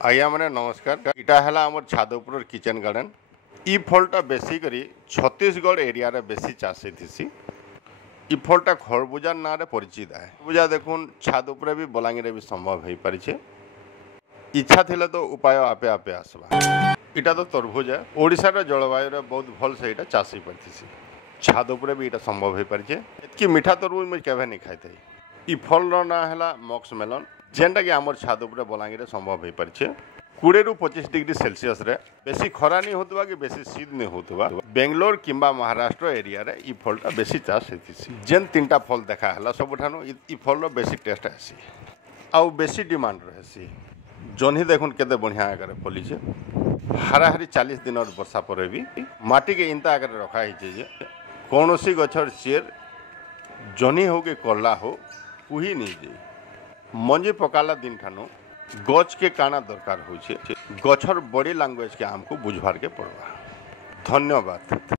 आज्ञा मैंने नमस्कार। इटा है आम छाद उपर किचन गार्डन। इ फलटा बेसिकरी छत्तीसगढ़ एरिया रे बेसी चाष थी। इ फलटा खरबूजा ना रे परिचित है। खरबूजा देखुन छाद उपर भी बलांगीर भी संभव हो पारे। इच्छा थिले तो उपाय आपे आपे आसवा। इटा तो तरबुज है। ओडिशार जलवायु रे बहुत भल से इटा चाष हो पारथि। छाद उपर भी इटा संभव हो पारे। इतकी मीठा तरबुज मुझे केवे नहीं खाई थी। इ फल ना है मक्स मेलन जेनटा कि आम छाद उपर बलांगीर संभव हो पारे। 20 ରୁ 25 डिग्री सेल्सियस रे बेसी खरा नहीं होतबा कि बेसी शीत नहीं होतबा बेंगलोर किंबा महाराष्ट्र एरिया रे इ फलटा बेसी चाष हेतिसी। जेन तीनटा फल देखा हला सबठानु इ फल रो बेसी टेस्ट आसी आउ बेसी डिमांड रहसी। जन्ही देखुन केते बढ़िया आकर फली छे। हाराहारी 40 दिन वर्षा पर भी माटी के इंता आकर रखा हिचे जे कोनोसी गछर चेर जन्ही हो के करला हो कुही नहीं जे मंजी पकाला दिन ठानु गच के काना दरकार हो गछर बॉडी लैंग्वेज के आमको बुझवार के पड़वा। धन्यवाद।